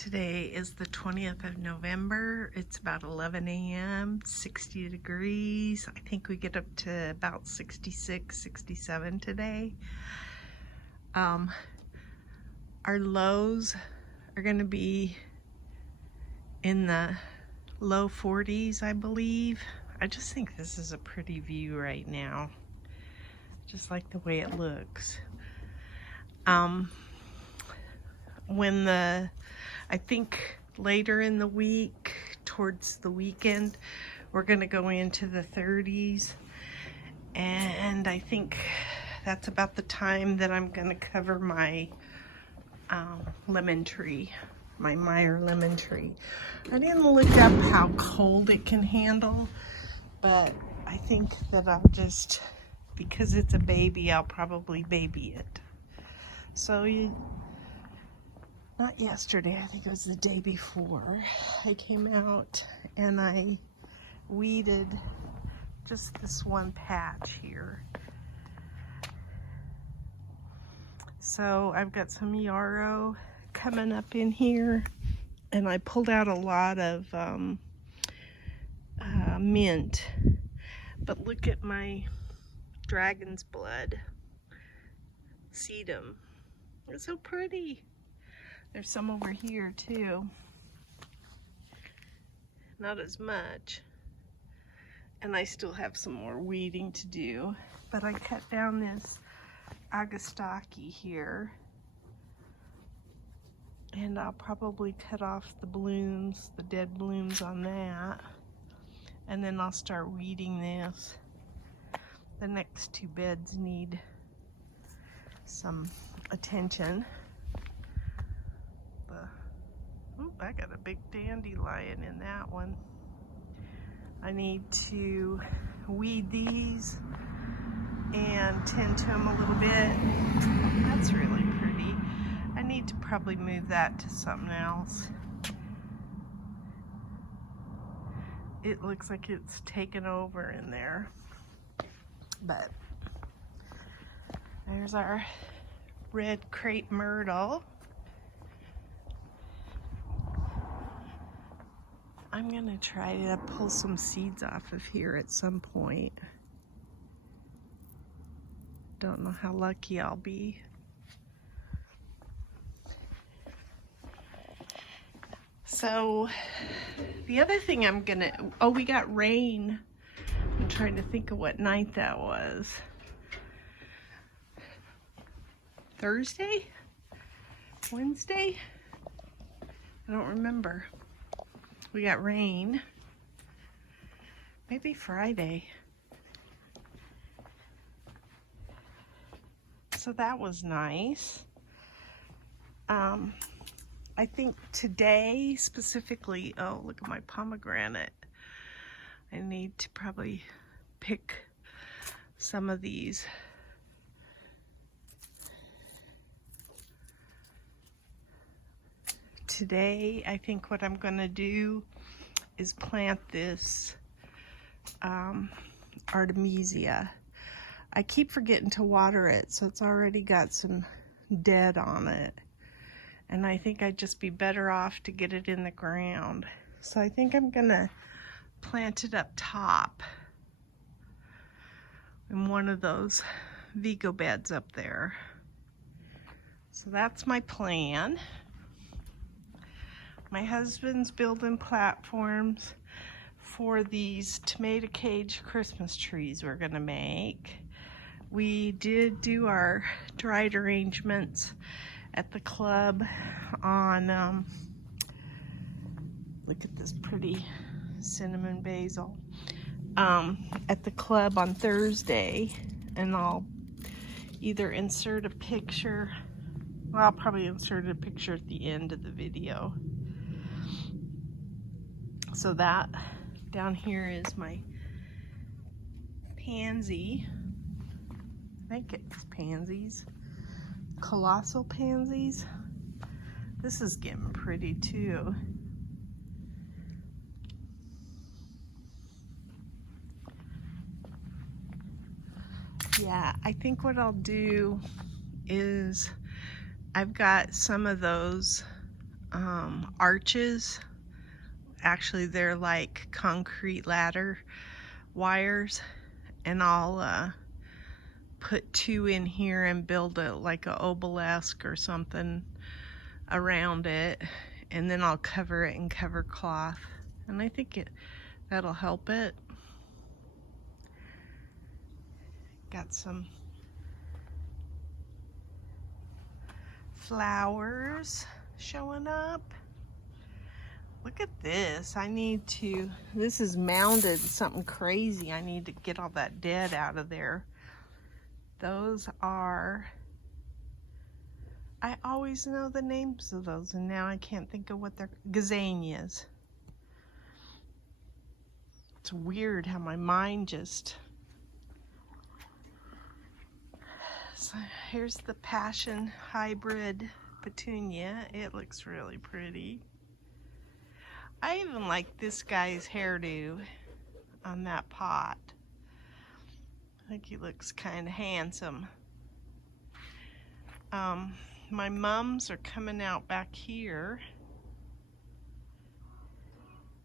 Today is the 20th of November. It's about 11 a.m., 60 degrees. I think we get up to about 66, 67 today. Our lows are going to be in the low 40s, I believe. I just think this is a pretty view right now. Just like the way it looks. I think later in the week, towards the weekend, we're going to go into the 30s. And I think that's about the time that I'm going to cover my lemon tree, my Meyer lemon tree. I didn't look up how cold it can handle, but I think that because it's a baby, I'll probably baby it. So not yesterday, I think it was the day before, I came out and I weeded just this one patch here. So I've got some yarrow coming up in here, and I pulled out a lot of mint. But look at my dragon's blood sedum. It's so pretty. There's some over here too. Not as much. And I still have some more weeding to do. But I cut down this Agastaki here. And I'll probably cut off the blooms, the dead blooms on that. And then I'll start weeding this. The next two beds need some attention. I got a big dandelion in that one. I need to weed these and tend to them a little bit. That's really pretty. I need to probably move that to something else. It looks like it's taken over in there. But there's our red crepe myrtle. I'm gonna try to pull some seeds off of here at some point. Don't know how lucky I'll be. So the other thing we got rain. I'm trying to think of what night that was. Thursday? Wednesday? I don't remember. We got rain. Maybe Friday. So that was nice. I think today specifically, oh, look at my pomegranate. I need to probably pick some of these. Today, I think what I'm gonna do is plant this Artemisia. I keep forgetting to water it, so it's already got some dead on it. And I think I'd just be better off to get it in the ground. So I think I'm gonna plant it up top in one of those Vego beds up there. So that's my plan. My husband's building platforms for these tomato cage Christmas trees we're gonna make. We did do our dried arrangements at the club on, look at this pretty cinnamon basil, at the club on Thursday, and I'll either insert a picture, well, I'll probably insert a picture at the end of the video. So that down here is my pansy. I think it's pansies. Colossal pansies. This is getting pretty too. Yeah, I think what I'll do is I've got some of those arches. Actually, they're like concrete ladder wires, and I'll put 2 in here and build a like a obelisk or something around it, and then I'll cover it in cover cloth, and I think that'll help it. Got some flowers showing up. Look at this. This is mounded something crazy. I need to get all that dead out of there. Those are, I always know the names of those, and now I can't think of what they're, gazanias. It's weird how my mind just, so here's the passion hybrid petunia. It looks really pretty. I even like this guy's hairdo on that pot. I think he looks kind of handsome. My mums are coming out back here.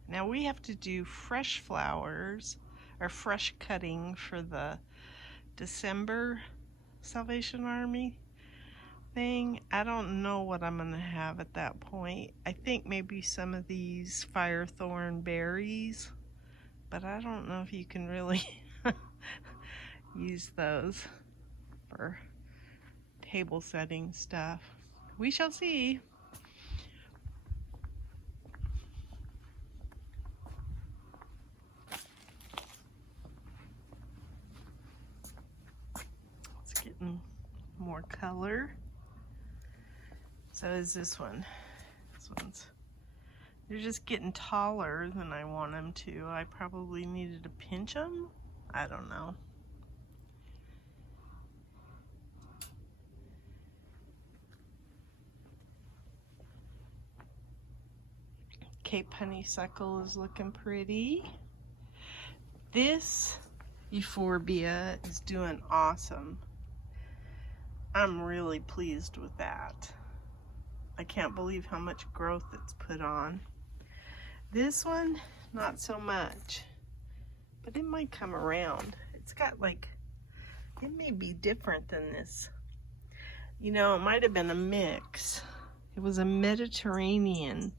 Now we have to do fresh flowers or fresh cutting for the December Salvation Army thing. I don't know what I'm gonna have at that point. I think maybe some of these firethorn berries, but I don't know if you can really use those for table setting stuff. We shall see. It's getting more color. So is this one. This one's, they're just getting taller than I want them to. I probably needed to pinch them. I don't know. Cape honeysuckle is looking pretty. This euphorbia is doing awesome. I'm really pleased with that. I can't believe how much growth it's put on. This one, not so much, but it might come around. It's got like, it may be different than this. You know, it might have been a mix. It was a Mediterranean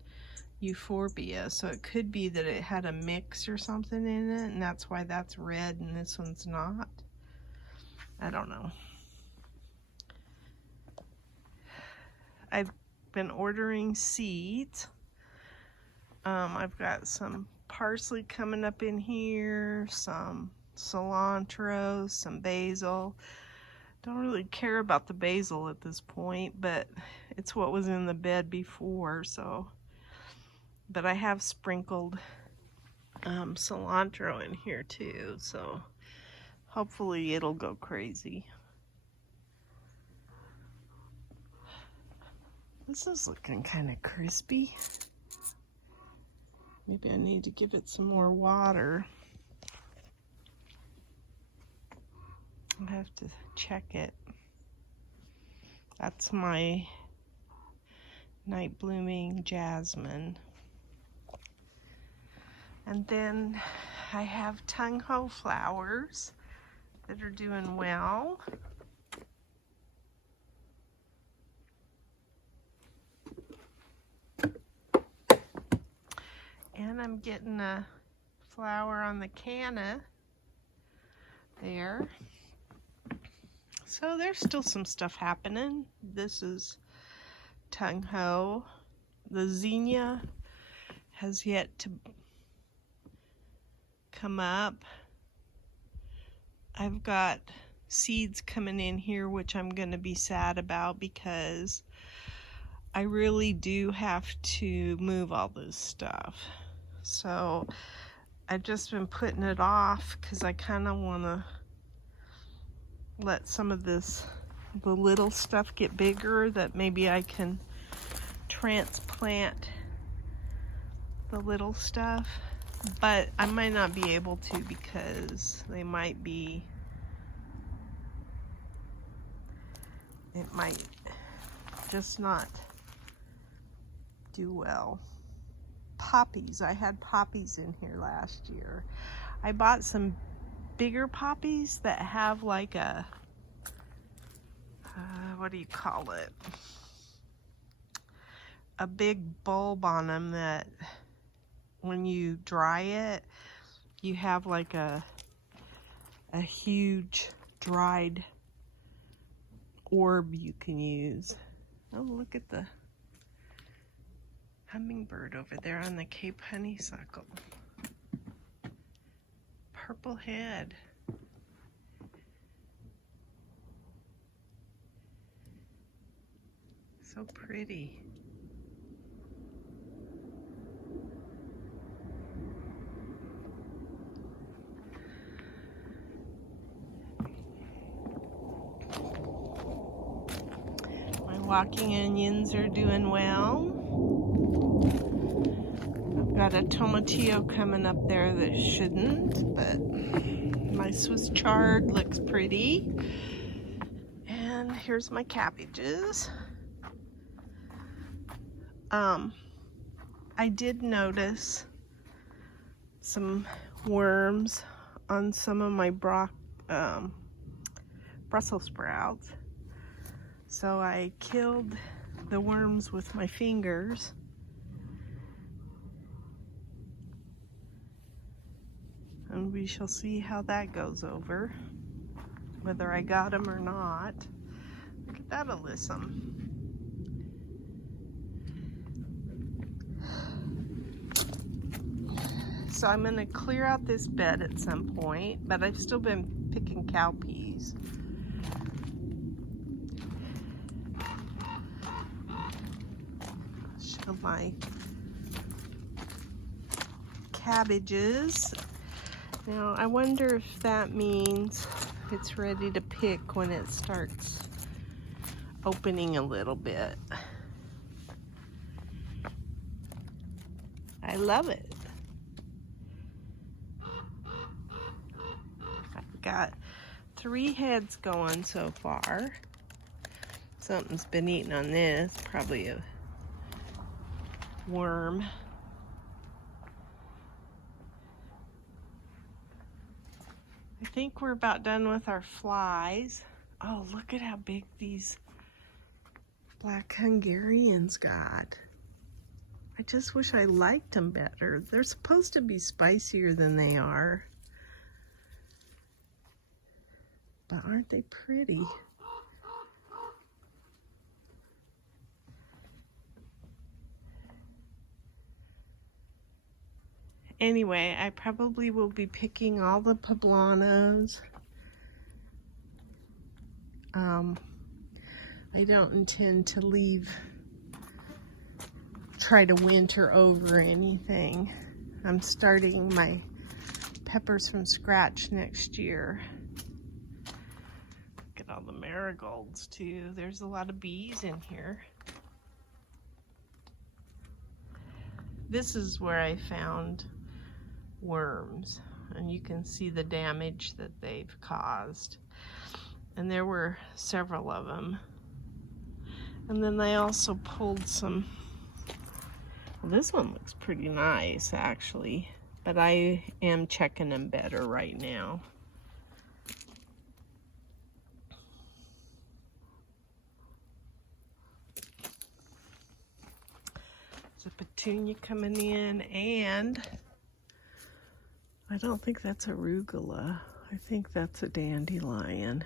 euphorbia, so it could be that it had a mix or something in it, and that's why that's red and this one's not. I don't know. I've been ordering seeds. I've got some parsley coming up in here, some cilantro, some basil. Don't really care about the basil at this point, but it's what was in the bed before, so. But I have sprinkled cilantro in here too, so hopefully it'll go crazy. This is looking kind of crispy. Maybe I need to give it some more water. I have to check it. That's my night blooming jasmine. And then I have tung ho flowers that are doing well. And I'm getting a flower on the canna there. So there's still some stuff happening. This is tung ho. The zinnia has yet to come up. I've got seeds coming in here, which I'm going to be sad about because I really do have to move all this stuff. So I've just been putting it off because I kind of want to let some of this, the little stuff get bigger, that maybe I can transplant the little stuff. But I might not be able to because they might be, it might just not do well. Poppies. I had poppies in here last year. I bought some bigger poppies that have like a, what do you call it? A big bulb on them that when you dry it, you have like a huge dried orb you can use. Oh, look at the hummingbird over there on the Cape honeysuckle. Purple head. So pretty. My walking onions are doing well. I've got a tomatillo coming up there that shouldn't, but my Swiss chard looks pretty. And here's my cabbages. I did notice some worms on some of my Brussels sprouts. So I killed the worms with my fingers. And we shall see how that goes over, whether I got them or not. Look at that, Alyssum. So I'm going to clear out this bed at some point, but I've still been picking cowpeas. Show my cabbages. Now I wonder if that means it's ready to pick when it starts opening a little bit. I love it. I've got 3 heads going so far. Something's been eating on this, probably a worm. I think we're about done with our flies. Oh, look at how big these black Hungarians got. I just wish I liked them better. They're supposed to be spicier than they are. But aren't they pretty? Anyway, I probably will be picking all the poblanos. I don't intend to try to winter over anything. I'm starting my peppers from scratch next year. Look at all the marigolds too. There's a lot of bees in here. This is where I found worms, and you can see the damage that they've caused. And there were several of them. And then they also pulled some. Well, this one looks pretty nice actually, but I am checking them better right now. There's a petunia coming in, and I don't think that's arugula. I think that's a dandelion.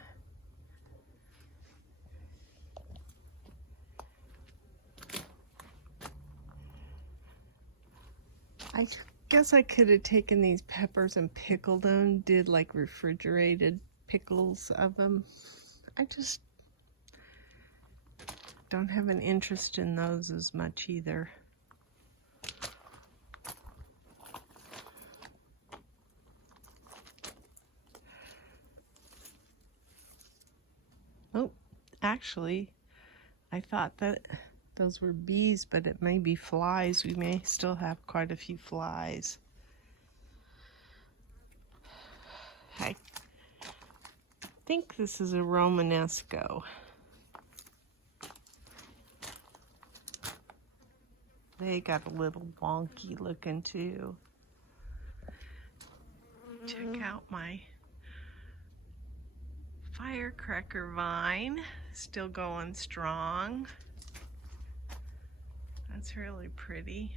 I guess I could have taken these peppers and pickled them, did like refrigerated pickles of them. I just don't have an interest in those as much either. Oh, actually, I thought that those were bees, but it may be flies. We may still have quite a few flies. I think this is a Romanesco. They got a little wonky looking too. Check out my firecracker vine, still going strong. That's really pretty.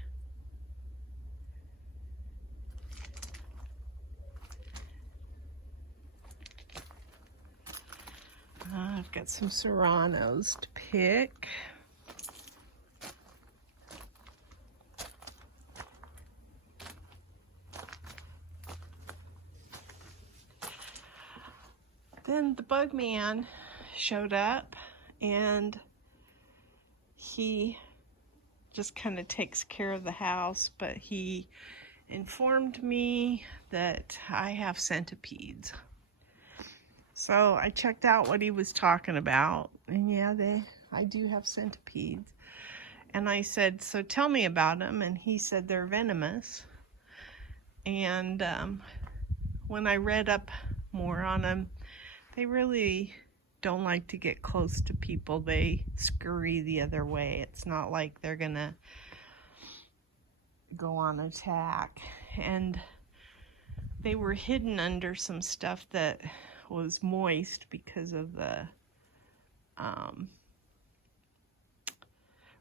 I've got some serranos to pick. Then the bug man showed up, and he just kind of takes care of the house, but he informed me that I have centipedes. So I checked out what he was talking about, and yeah, I do have centipedes. And I said, so tell me about them, and he said they're venomous. And when I read up more on them, they really don't like to get close to people. They scurry the other way. It's not like they're gonna go on attack. And they were hidden under some stuff that was moist because of the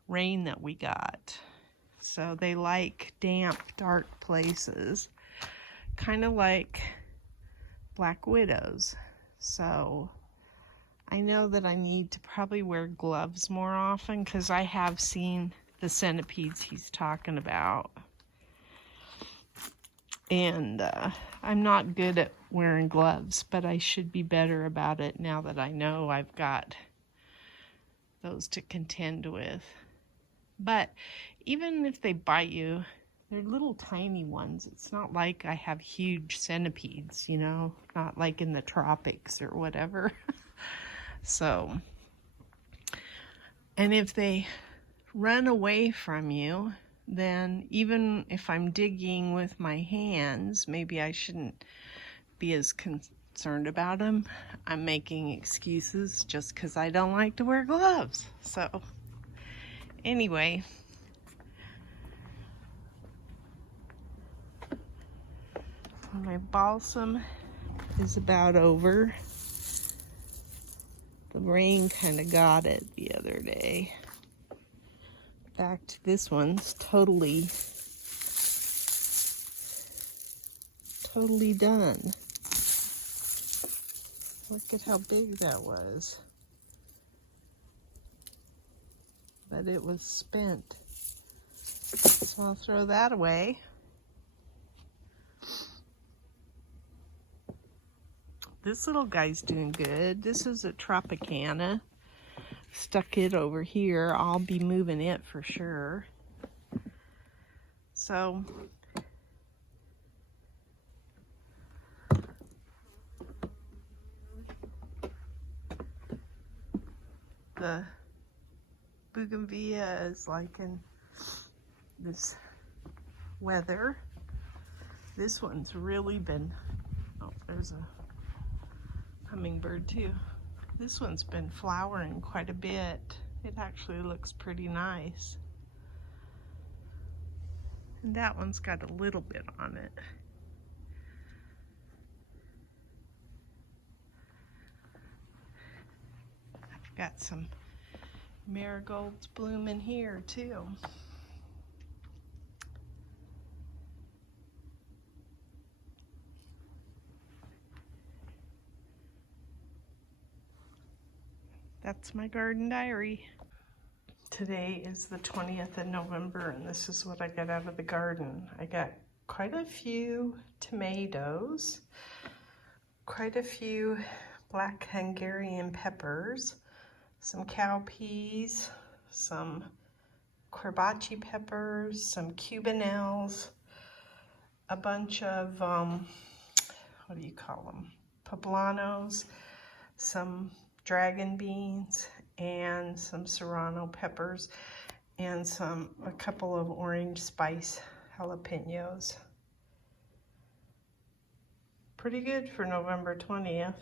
rain that we got. So they like damp, dark places, kind of like black widows. So I know that I need to probably wear gloves more often, because I have seen the centipedes he's talking about. And I'm not good at wearing gloves, but I should be better about it now that I know I've got those to contend with. But even if they bite you, they're little tiny ones. It's not like I have huge centipedes, you know, not like in the tropics or whatever. So, and if they run away from you, then even if I'm digging with my hands, maybe I shouldn't be as concerned about them. I'm making excuses just because I don't like to wear gloves. So anyway, my balsam is about over. The rain kind of got it the other day. In fact, this one's totally done. Look at how big that was. But it was spent. So I'll throw that away. This little guy's doing good. This is a Tropicana. Stuck it over here. I'll be moving it for sure. So the bougainvillea is liking this weather. This one's really been, oh, there's a hummingbird too. This one's been flowering quite a bit. It actually looks pretty nice. And that one's got a little bit on it. I've got some marigolds blooming here too. That's my garden diary. Today is the 20th of November, and this is what I got out of the garden. I got quite a few tomatoes, quite a few black Hungarian peppers, some cow peas, some corbaci peppers, some cubanelles, a bunch of, what do you call them, poblanos, some dragon beans, and some serrano peppers, and a couple of orange spice jalapenos. Pretty good for November 20th.